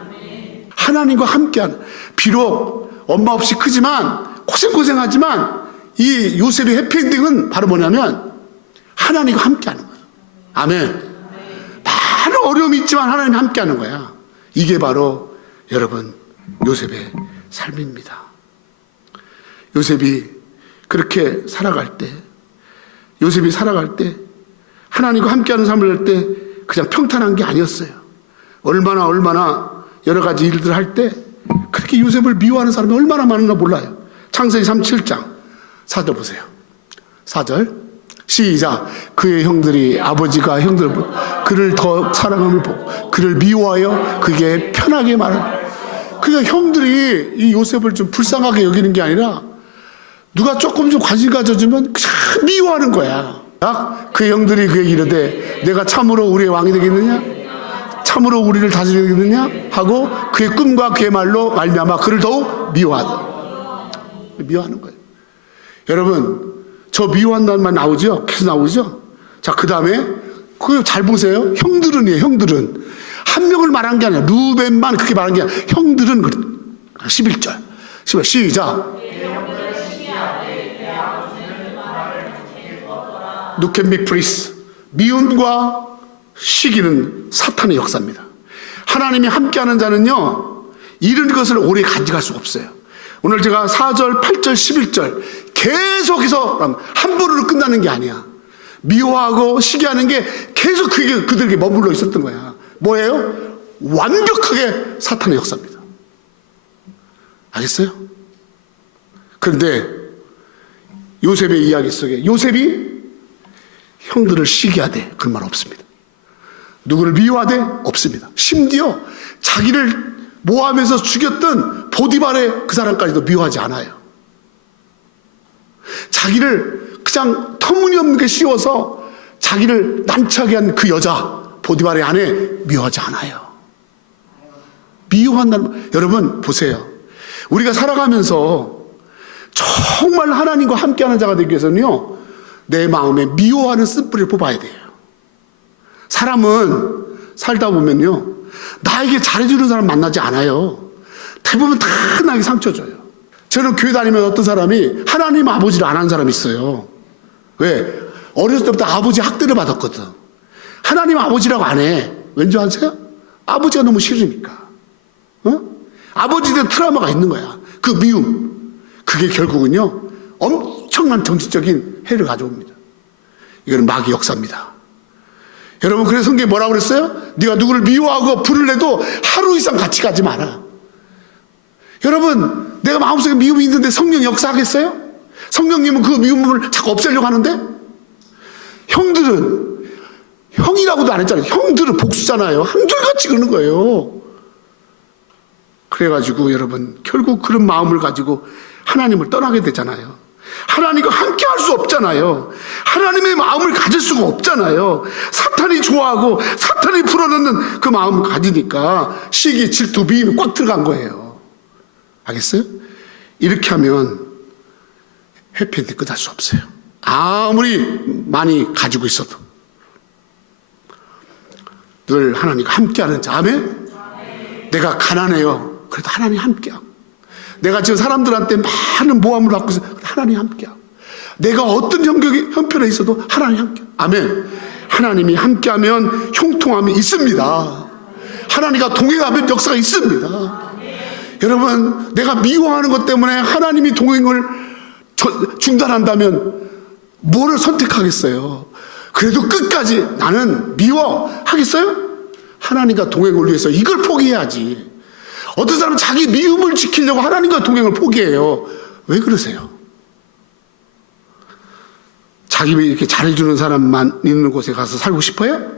하나님과 함께하는, 비록 엄마 없이 크지만 고생하지만 이 요셉의 해피엔딩은 바로 뭐냐면 하나님과 함께하는 거예요. 아멘. 많은 어려움이 있지만 하나님과 함께하는 거야. 이게 바로 여러분 요셉의 삶입니다. 요셉이 그렇게 살아갈 때, 요셉이 살아갈 때 하나님과 함께하는 삶을 할 때 그냥 평탄한 게 아니었어요. 얼마나 여러 가지 일들을 할 때 그렇게 요셉을 미워하는 사람이 얼마나 많은가 몰라요. 창세기 37장 4절 보세요. 4절 시작. 그의 형들이 아버지가 형들을 보고 그를 더 사랑함을 보고 그를 미워하여 그게 편하게 말을. 그러니까 형들이 이 요셉을 좀 불쌍하게 여기는 게 아니라 누가 조금 좀 관심 가져주면 그냥 미워하는 거야. 그의 형들이 그에게 이르되 내가 참으로 우리의 왕이 되겠느냐? 참으로 우리를 다스리게 되겠느냐? 하고 그의 꿈과 그의 말로 말미암아 그를 더욱 미워하는 거예요. 여러분, 저 미워한다는 말 나오죠? 계속 나오죠? 자, 그 다음에 그거 잘 보세요. 형들은이에요. 형들은 한 명을 말한 게 아니라 루벤만 그렇게 말한 게 아니라 형들은 11절 시작. 누켄빅 프리스. 미움과 시기는 사탄의 역사입니다. 하나님이 함께하는 자는요 이런 것을 오래 가져갈 수가 없어요. 오늘 제가 4절, 8절, 11절 계속해서 한 번으로 끝나는 게 아니야. 미워하고 시기하는 게 계속 그들에게 머물러 있었던 거야. 뭐예요? 완벽하게 사탄의 역사입니다. 알겠어요? 그런데 요셉의 이야기 속에 요셉이 형들을 시기하되 그런 말 없습니다. 누구를 미워하되 없습니다. 심지어 자기를 모함해서 죽였던 보디발의 그 사람까지도 미워하지 않아요. 자기를 그냥 터무니없는 씌워서 자기를 난처하게 한 그 여자 보디발의 아내 미워하지 않아요. 미워한다는, 여러분 보세요. 우리가 살아가면서 정말 하나님과 함께하는 자가 되기 위해서는요 내 마음에 미워하는 쓴뿌리를 뽑아야 돼요. 사람은 살다 보면요 나에게 잘해주는 사람 만나지 않아요. 대부분 다 나에게 상처 줘요. 저는 교회 다니면 어떤 사람이 하나님 아버지를 안 한 사람이 있어요. 왜? 어렸을 때부터 아버지 학대를 받았거든. 하나님 아버지라고 안 해. 왠지 아세요? 아버지가 너무 싫으니까. 아버지에 대한 트라우마가 있는 거야. 그 미움, 그게 결국은요 엄청난 정신적인 해를 가져옵니다. 이거는 마귀 역사입니다. 여러분, 그래서 성경에 뭐라고 그랬어요? 네가 누구를 미워하고 불을 내도 하루 이상 같이 가지 마라. 여러분, 내가 마음속에 미움이 있는데 성령 역사하겠어요? 성령님은 그 미움을 자꾸 없애려고 하는데, 형들은, 형이라고도 안 했잖아요. 형들은 복수잖아요. 한결같이 그러는 거예요. 그래가지고 여러분, 결국 그런 마음을 가지고 하나님을 떠나게 되잖아요. 하나님과 함께 할 수 없잖아요. 하나님의 마음을 가질 수가 없잖아요. 사탄이 좋아하고 사탄이 불어넣는 그 마음을 가지니까 시기, 질투, 미움이 꽉 들어간 거예요. 알겠어요? 이렇게 하면 해피엔딩 끝날 수 없어요. 아무리 많이 가지고 있어도. 늘 하나님과 함께하는 자. 아멘? 내가 가난해요. 그래도 하나님 함께하고. 내가 지금 사람들한테 많은 모함을 받고 있어. 하나님 함께하고. 내가 어떤 형편에 있어도 하나님 함께하고. 아멘. 하나님이 함께하면 형통함이 있습니다. 하나님과 동행하면 역사가 있습니다. 여러분, 내가 미워하는 것 때문에 하나님이 동행을 중단한다면 뭐를 선택하겠어요? 그래도 끝까지 나는 미워하겠어요? 하나님과 동행을 위해서 이걸 포기해야지. 어떤 사람은 자기 미움을 지키려고 하나님과 동행을 포기해요. 왜 그러세요? 자기 이렇게 잘해주는 사람만 있는 곳에 가서 살고 싶어요?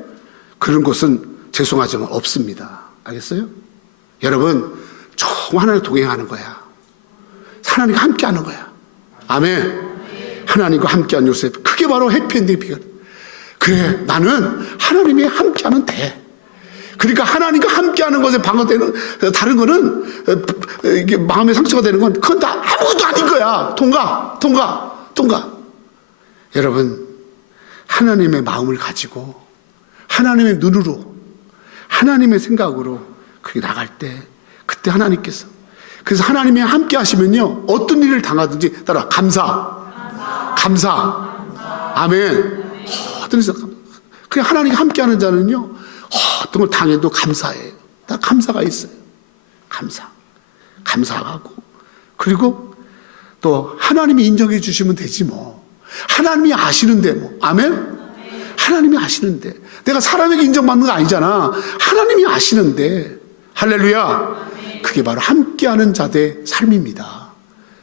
그런 곳은 죄송하지만 없습니다. 알겠어요? 여러분, 정 하나님과 동행하는 거야. 하나님과 함께하는 거야. 아멘. 하나님과 함께한 요셉, 그게 바로 해피엔딩 비결. 그래, 나는 하나님이 함께하면 돼. 그러니까 하나님과 함께하는 것에 방어되는 다른 거는 이게 마음의 상처가 되는 건 그건 다 아무것도 아닌 거야. 통과. 여러분, 하나님의 마음을 가지고 하나님의 눈으로 하나님의 생각으로 그렇게 나갈 때 그때 하나님께서, 그래서 하나님이 함께 하시면요 어떤 일을 당하든지 따라 감사. 아멘. 어떤 일을 그냥 하나님과 함께하는 자는요 어떤 걸 당해도 감사해요. 다 감사가 있어요. 감사하고, 그리고 또 하나님이 인정해 주시면 되지 뭐. 하나님이 아시는데 뭐. 아멘. 하나님이 아시는데, 내가 사람에게 인정받는 거 아니잖아. 하나님이 아시는데. 할렐루야. 그게 바로 함께하는 자들의 삶입니다.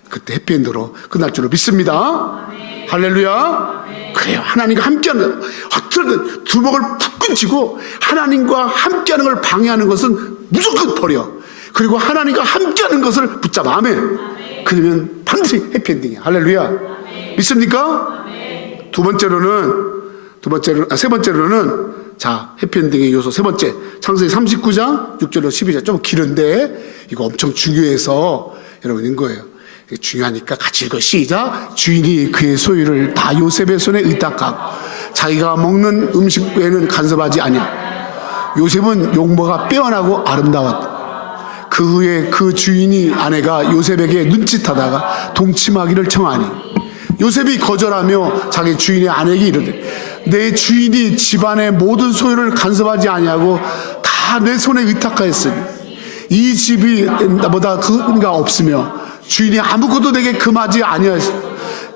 그때 해피엔드로 끝날 줄로 믿습니다. 할렐루야. 그래요. 하나님과 함께하는, 어떤 두목을 푹 끊치고 하나님과 함께하는 걸 방해하는 것은 무조건 버려. 그리고 하나님과 함께하는 것을 붙잡아. 아멘. 그러면 반드시 해피엔딩이야. 할렐루야. 믿습니까? 세 번째로는 자, 해피엔딩의 요소 세 번째, 창세기 39장 6절로 12절. 좀 길은데 이거 엄청 중요해서 여러분 인 거예요. 중요하니까 같이 읽어. 시작. 주인이 그의 소유를 다 요셉의 손에 의탁하고 자기가 먹는 음식 외에는 간섭하지 아니하. 요셉은 용모가 빼어나고 아름다웠다. 그 후에 그 주인이 아내가 요셉에게 눈짓하다가 동침하기를 청하니 요셉이 거절하며 자기 주인의 아내에게 이르되 내 주인이 집안의 모든 소유를 간섭하지 아니하고 다 내 손에 의탁하였으니 이 집이 나보다 그가 없으며 주인이 아무것도 내게 금하지 아니하였으니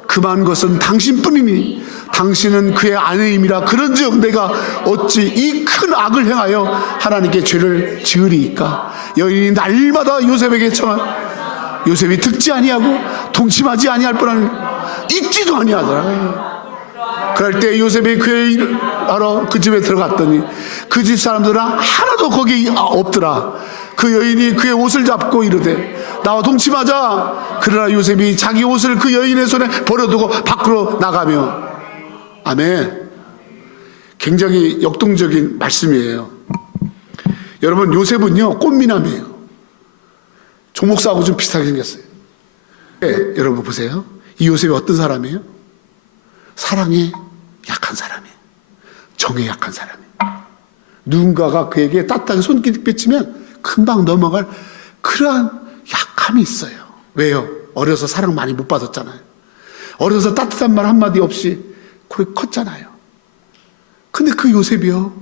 금한 것은 당신뿐이니 당신은 그의 아내임이라. 그런즉 내가 어찌 이 큰 악을 행하여 하나님께 죄를 지으리이까. 여인이 날마다 요셉에게 청한 요셉이 듣지 아니하고 동침하지 아니할 뻔한 잊지도 아니하더라. 그럴 때 요셉이 그의 일을 하러 그 집에 들어갔더니 그 집 사람들은 하나도 거기 없더라. 그 여인이 그의 옷을 잡고 이르되 나와 동침하자. 그러나 요셉이 자기 옷을 그 여인의 손에 버려두고 밖으로 나가며. 아멘. 굉장히 역동적인 말씀이에요. 여러분, 요셉은요 꽃미남이에요. 종목사하고 좀 비슷하게 생겼어요. 네, 여러분 보세요. 이 요셉이 어떤 사람이에요? 사랑에 약한 사람이에요. 정에 약한 사람이에요. 누군가가 그에게 따뜻하게 손길을 삐치면 금방 넘어갈 그러한 약함이 있어요. 왜요? 어려서 사랑 많이 못 받았잖아요. 어려서 따뜻한 말 한마디 없이 거의 컸잖아요. 근데 그 요셉이요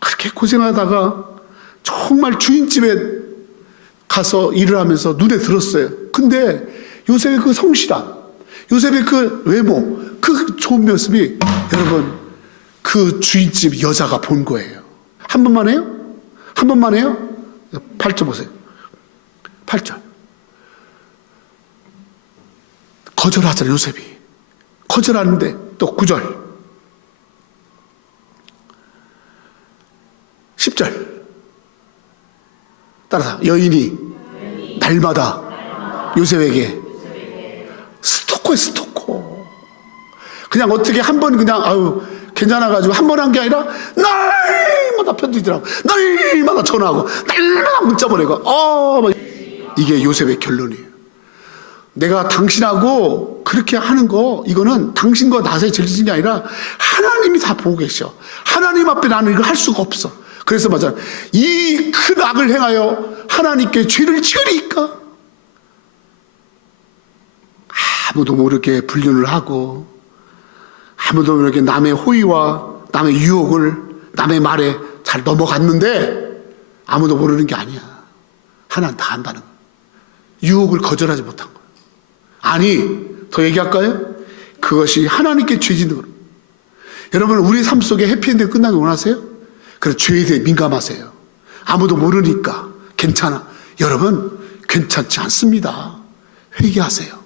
그렇게 고생하다가 정말 주인집에 가서 일을 하면서 눈에 들었어요. 근데 요셉의 그 성실함, 요셉의 그 외모, 그 좋은 모습이 여러분 그 주인집 여자가 본 거예요. 한 번만 해요? 한 번만 해요? 8절 보세요. 8절. 거절하잖아요, 요셉이. 거절하는데 또 9절. 10절. 따라서 여인이 날마다 요셉에게 스토커에 스토커. 그냥 어떻게 한 번 그냥 아유 괜찮아가지고 한 번 한 게 아니라 날마다 편지더라고. 날마다 전화하고 날마다 문자 보내고. 이게 요셉의 결론이에요. 내가 당신하고 그렇게 하는 거 이거는 당신과 나 사이에 질리는 게 아니라 하나님이 다 보고 계셔. 하나님 앞에 나는 이걸 할 수가 없어. 그래서 맞아. 이 큰 악을 행하여 하나님께 죄를 지으리까? 아무도 모르게 불륜을 하고 아무도 모르게 남의 호의와 남의 유혹을 남의 말에 잘 넘어갔는데 아무도 모르는 게 아니야. 하나는 다 안다는 거야. 유혹을 거절하지 못한 거야. 아니 더 얘기할까요? 그것이 하나님께 죄 짓는 거예요. 여러분 우리 삶 속에 해피엔딩 끝나기 원하세요? 그래서 죄에 대해 민감하세요. 아무도 모르니까 괜찮아. 여러분 괜찮지 않습니다. 회개하세요.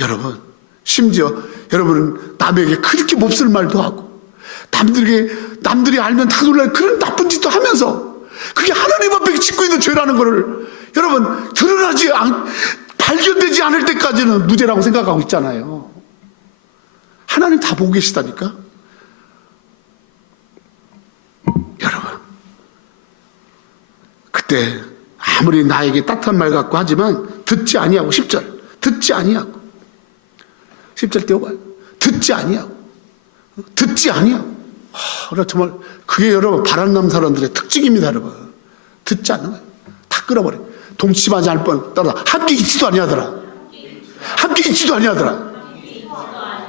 여러분 심지어 여러분은 남에게 그렇게 몹쓸 말도 하고 남들이 알면 다 놀랄 그런 나쁜 짓도 하면서 그게 하나님 앞에 짓고 있는 죄라는 거를 여러분 발견되지 않을 때까지는 무죄라고 생각하고 있잖아요. 하나님 다 보고 계시다니까. 여러분 그때 아무리 나에게 따뜻한 말 같고 하지만 듣지 아니하고 10절 듣지 아니하고 10절 띄워봐요. 듣지 아니하고 정말 그게 여러분 바람남 사람들의 특징입니다. 여러분 듣지 않는 거예요. 다 끌어버려. 동침하지 않을 뻔 따라 함께 있지도 아니하더라.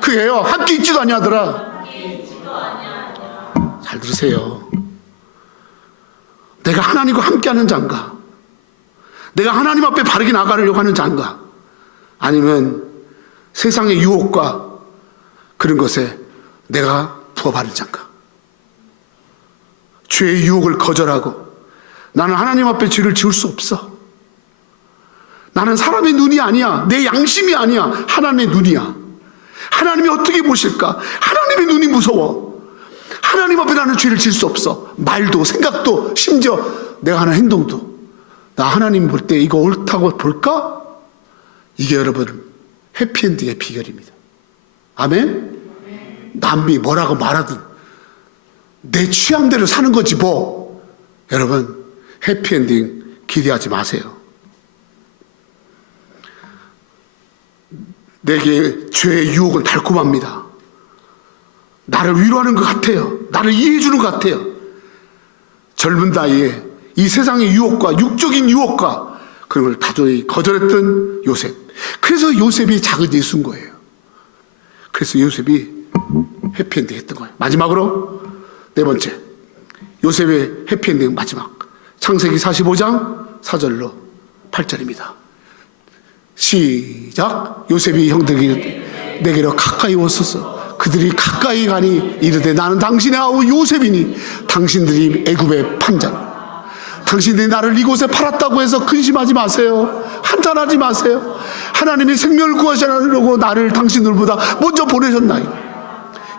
그게요 함께 있지도 아니하더라. 잘 들으세요. 내가 하나님과 함께하는 자인가? 내가 하나님 앞에 바르게 나가려고 하는 자인가? 아니면 세상의 유혹과 그런 것에 내가 부합하는 자인가? 죄의 유혹을 거절하고 나는 하나님 앞에 죄를 지을 수 없어. 나는 사람의 눈이 아니야. 내 양심이 아니야. 하나님의 눈이야. 하나님이 어떻게 보실까? 하나님의 눈이 무서워. 하나님 앞에 나는 죄를 지을 수 없어. 말도 생각도 심지어 내가 하는 행동도 나 하나님 볼 때 이거 옳다고 볼까? 이게 여러분 해피엔딩의 비결입니다. 아멘? 남이 뭐라고 말하든 내 취향대로 사는 거지 뭐. 여러분 해피엔딩 기대하지 마세요. 내게 죄의 유혹은 달콤합니다. 나를 위로하는 것 같아요. 나를 이해해 주는 것 같아요. 젊은 나이에 이 세상의 유혹과 육적인 유혹과 그런 걸 다조히 거절했던 요셉. 그래서 요셉이 작은 예수인 거예요. 그래서 요셉이 해피엔딩 했던 거예요. 마지막으로 네 번째 요셉의 해피엔딩 마지막 창세기 45장 4절로 8절입니다. 시작. 요셉이 형들에게 내게로 가까이 오소서. 그들이 가까이 가니 이르되 나는 당신의 아우 요셉이니 당신들이 애굽의 판자니 당신들이 나를 이곳에 팔았다고 해서 근심하지 마세요. 한탄하지 마세요. 하나님이 생명을 구하시려고 나를 당신들보다 먼저 보내셨나이.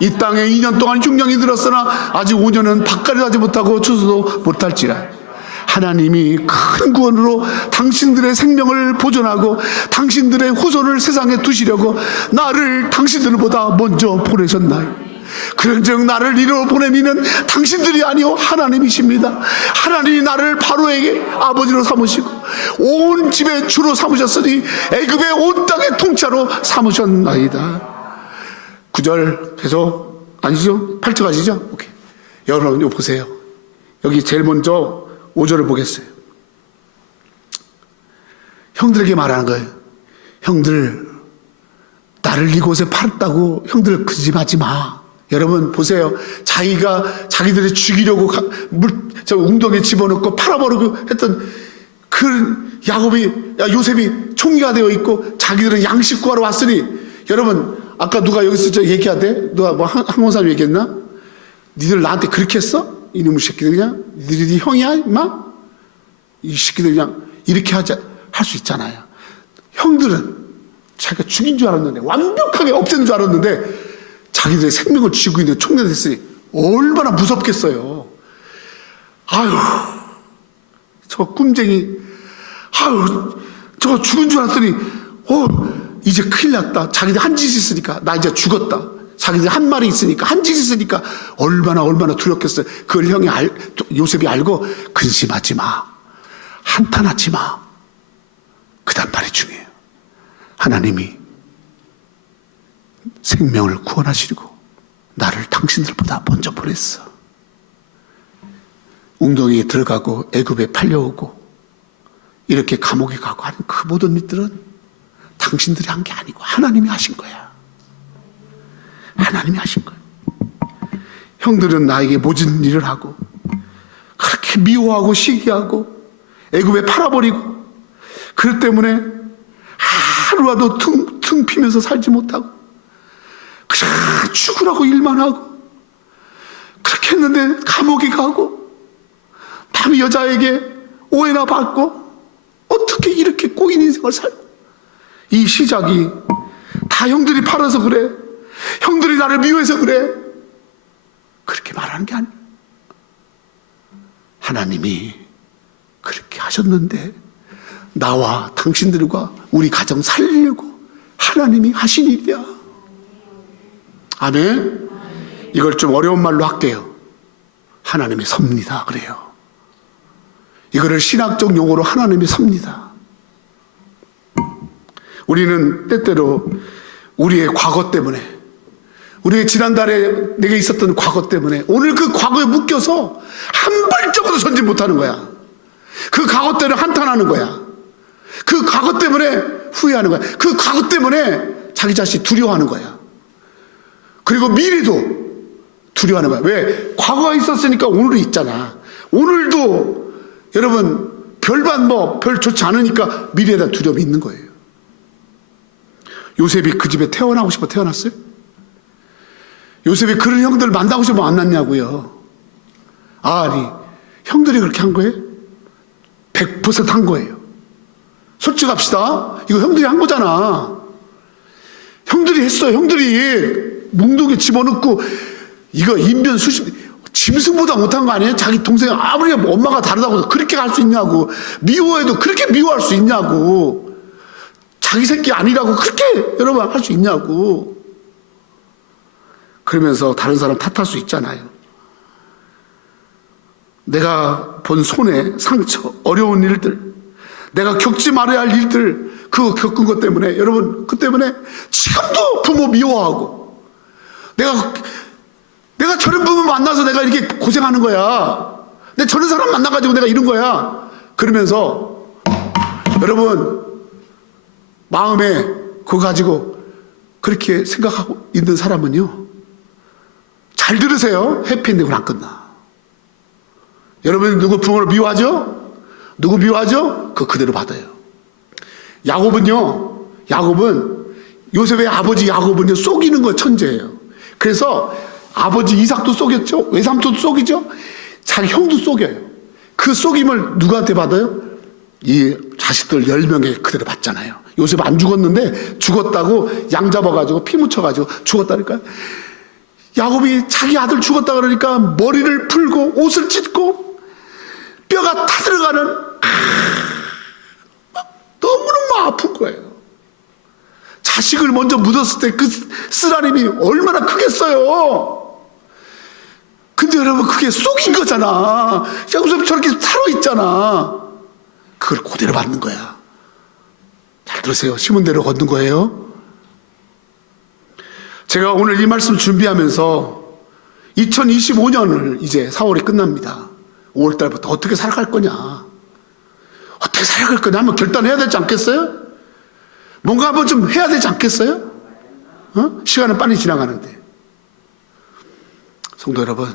이 땅에 2년 동안 흉년이 들었으나 아직 5년은 밭갈이도 하지 못하고 추수도 못할지라. 하나님이 큰 구원으로 당신들의 생명을 보존하고 당신들의 후손을 세상에 두시려고 나를 당신들보다 먼저 보내셨나요? 그런즉 나를 이리로 보낸 이는 당신들이 아니요 하나님이십니다. 하나님이 나를 바로에게 아버지로 삼으시고 온 집의 주로 삼으셨으니 애굽의 온 땅의 통치자로 삼으셨나이다. 9절 계속 아니죠? 8절 가시죠? 오케이. 여러분 이거 보세요. 여기 제일 먼저 5절을 보겠어요. 형들에게 말하는 거예요. 형들 나를 이곳에 팔았다고 형들 근심하지 마. 여러분 보세요. 자기들이 죽이려고 저 웅덩이에 집어넣고 팔아버리고 했던 그 요셉이 총리가 되어 있고 자기들은 양식 구하러 왔으니 여러분 아까 누가 여기서 저 얘기하대? 누가 뭐 항공사님 얘기했나? 니들 나한테 그렇게 했어? 이놈의 새끼들 그냥 니들이 네 형이야 임마? 이 새끼들 그냥 이렇게 할 수 있잖아요. 형들은 자기가 죽인 줄 알았는데 완벽하게 없앤 줄 알았는데 자기들의 생명을 쥐고 있는 총리가 됐으니 얼마나 무섭겠어요. 아유 저 꿈쟁이 아유 저거 죽은 줄 알았더니 이제 큰일 났다. 자기들 한 짓 있으니까 나 이제 죽었다. 자기들 한 말이 있으니까 한 짓 있으니까 얼마나 두렵겠어요. 그걸 요셉이 알고 근심하지 마. 한탄하지 마. 그 다음 말이 중요해요. 하나님이 생명을 구원하시려고 나를 당신들보다 먼저 보냈어. 웅덩이에 들어가고 애굽에 팔려오고 이렇게 감옥에 가고 하는 그 모든 일들은 당신들이 한 게 아니고 하나님이 하신 거야. 하나님이 하신 거야. 형들은 나에게 모진 일을 하고 그렇게 미워하고 시기하고 애굽에 팔아버리고 그것 때문에 하루라도 퉁 피면서 살지 못하고 그냥 죽으라고 일만 하고 그렇게 했는데 감옥에 가고 남의 여자에게 오해나 받고 어떻게 이렇게 꼬인 인생을 살고 이 시작이 다 형들이 팔아서 그래. 형들이 나를 미워해서 그래. 그렇게 말하는 게 아니에요. 하나님이 그렇게 하셨는데 나와 당신들과 우리 가정 살리려고 하나님이 하신 일이야. 아멘. 이걸 좀 어려운 말로 할게요. 하나님이 섭니다 그래요. 이거를 신학적 용어로 하나님이 섭니다. 우리는 때때로 우리의 과거 때문에 우리의 지난달에 내게 있었던 과거 때문에 오늘 그 과거에 묶여서 한 발짝도 전진 못하는 거야. 그 과거 때문에 한탄하는 거야. 그 과거 때문에 후회하는 거야. 그 과거 때문에 자기 자신이 두려워하는 거야. 그리고 미래도 두려워하는 거야. 왜? 과거가 있었으니까 오늘이 있잖아. 오늘도 여러분 별반 별 좋지 않으니까 미래에 대한 두려움이 있는 거예요. 요셉이 그 집에 태어나고 싶어 태어났어요? 요셉이 그런 형들 만나고 싶어 만났냐고요. 아니 형들이 그렇게 한 거예요? 100% 한 거예요. 솔직합시다. 이거 형들이 한 거잖아. 형들이 했어요. 형들이 뭉둥이에 집어넣고 이거 인변 수십 짐승보다 못한 거 아니에요? 자기 동생 아무리 엄마가 다르다고 그렇게 할 수 있냐고. 미워해도 그렇게 미워할 수 있냐고. 자기 새끼 아니라고 그렇게 여러분 할 수 있냐고. 그러면서 다른 사람 탓할 수 있잖아요. 내가 본 손해, 상처, 어려운 일들, 내가 겪지 말아야 할 일들, 그거 겪은 것 때문에 여러분 그 때문에 지금도 부모 미워하고 내가 저런 부모 만나서 내가 이렇게 고생하는 거야. 내가 저런 사람 만나가지고 내가 이런 거야. 그러면서 여러분 마음에 그거 가지고 그렇게 생각하고 있는 사람은요, 잘 들으세요. 해피엔딩은 안 끝나. 여러분 누구 부모를 미워하죠? 누구 미워하죠? 그대로 받아요. 야곱은 요셉의 아버지 야곱은요 속이는 거 천재예요. 그래서 아버지 이삭도 속였죠. 외삼촌도 속이죠. 자기 형도 속여요. 그 속임을 누구한테 받아요? 이 자식들 10명에 그대로 받잖아요. 요셉 안 죽었는데 죽었다고 양 잡아가지고 피 묻혀가지고 죽었다니까요. 야곱이 자기 아들 죽었다 그러니까 머리를 풀고 옷을 찢고 뼈가 타들어가는 너무너무 아픈 거예요. 자식을 먼저 묻었을 때 그 쓰라림이 얼마나 크겠어요. 근데 여러분 그게 속인 거잖아. 야곱이 저렇게 살아있잖아. 그걸 그대로 받는 거야. 잘 들으세요. 심은 대로 걷는 거예요. 제가 오늘 이 말씀 준비하면서 2025년을 이제 4월이 끝납니다. 5월달부터 어떻게 살아갈 거냐, 어떻게 살아갈 거냐 한번 결단해야 되지 않겠어요? 뭔가 한번 좀 해야 되지 않겠어요? 시간은 빨리 지나가는데. 성도 여러분,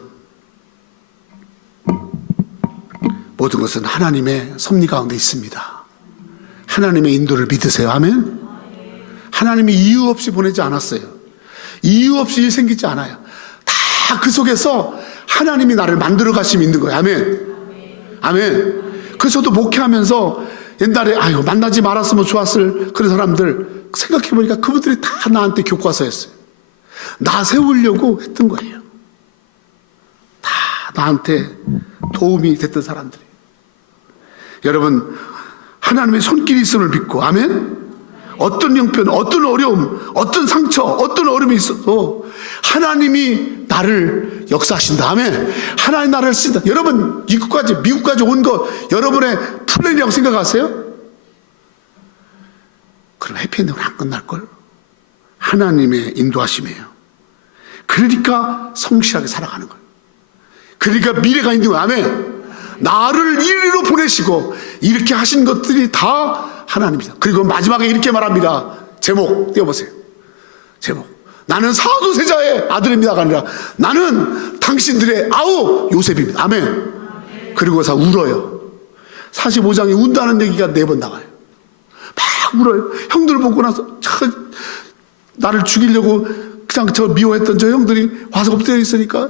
모든 것은 하나님의 섭리 가운데 있습니다. 하나님의 인도를 믿으세요. 아멘. 하나님이 이유 없이 보내지 않았어요. 이유 없이 일 생기지 않아요. 다 다 그 속에서 하나님이 나를 만들어 가심이 있는 거예요. 아멘. 아멘. 그래서 저도 목회하면서 옛날에 아유 만나지 말았으면 좋았을 그런 사람들 생각해보니까 그분들이 다 나한테 교과서였어요. 나 세우려고 했던 거예요. 다 나한테 도움이 됐던 사람들이. 여러분, 하나님의 손길이 있음을 믿고, 아멘? 어떤 형편, 어떤 어려움, 어떤 상처, 어떤 어려움이 있어도 하나님이 나를 역사하신다. 아멘. 하나님 나를 쓴다. 여러분, 미국까지 온 거 여러분의 플랜이라고 생각하세요? 그럼 해피엔딩은 안 끝날걸? 하나님의 인도하심이에요. 그러니까 성실하게 살아가는 거예요. 그러니까 미래가 있는 거예요. 아멘. 나를 이리로 보내시고 이렇게 하신 것들이 다 하나님이다. 그리고 마지막에 이렇게 말합니다. 제목 띄워보세요. 제목. 나는 사도세자의 아들입니다가 아니라 나는 당신들의 아우 요셉입니다. 아멘. 그리고서 울어요. 45장에 운다는 얘기가 4번 나와요. 막 울어요. 형들 보고 나서 나를 죽이려고 그냥 저 미워했던 저 형들이 와서 엎드려 있으니까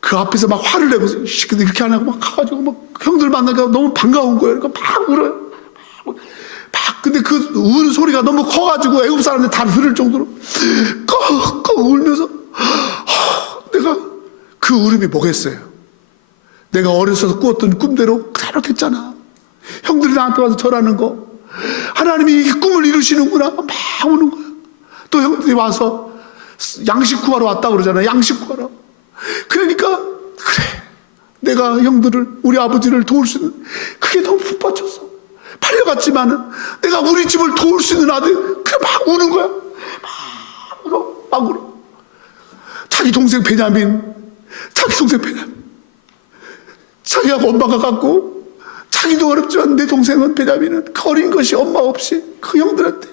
그 앞에서 막 화를 내고 근데 이렇게 안 하고 막 가가지고 막 형들 만나니까 너무 반가운 거예요. 그러니까 막 울어요. 막 근데 그 우는 소리가 너무 커가지고 애국 사람들 다 들을 정도로 꺽꺽 울면서 내가 그 울음이 뭐겠어요? 내가 어려서서 꾸었던 꿈대로 그대로 됐잖아. 형들이 나한테 와서 절하는 거 하나님이 이 꿈을 이루시는구나 막 우는 거야. 또 형들이 와서 양식 구하러 왔다 그러잖아. 양식 구하러. 그러니까 그래 내가 형들을 우리 아버지를 도울 수 있는 그게 너무 푹 받쳤어. 팔려갔지만은 내가 우리 집을 도울 수 있는 아들 그래 막 우는 거야. 막 울어. 자기 동생 베냐민 자기하고 엄마가 같고 자기도 어렵지만 내 동생은 베냐민은 어린 것이 엄마 없이 그 형들한테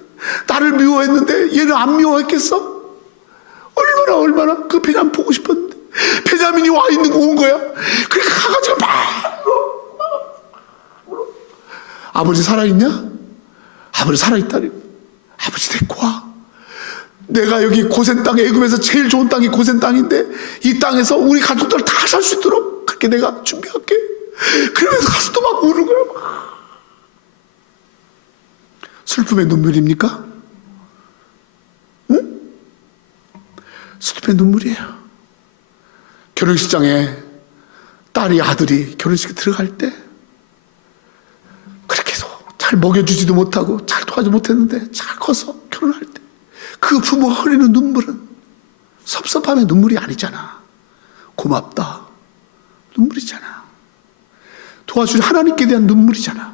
나를 미워했는데 얘는 안 미워했겠어? 얼마나 그 베냐민 보고 싶었는데 베냐민이 와 있는 거 온 거야. 그러니까 가가지고 막 울어. 아버지 살아있냐? 아버지 살아있다니. 아버지 데리고 와. 내가 여기 고센 땅에 애굽에서 제일 좋은 땅이 고센 땅인데 이 땅에서 우리 가족들 다 살 수 있도록 그렇게 내가 준비할게. 그러면서 가서 또 막 우는 거야. 슬픔의 눈물입니까? 응? 슬픔의 눈물이에요. 결혼식장에 딸이 아들이 결혼식에 들어갈 때 그렇게 해서 잘 먹여주지도 못하고 잘 도와주지 못했는데 잘 커서 결혼할 때 그 부모가 흘리는 눈물은 섭섭함의 눈물이 아니잖아. 고맙다 눈물이잖아. 도와주신 하나님께 대한 눈물이잖아.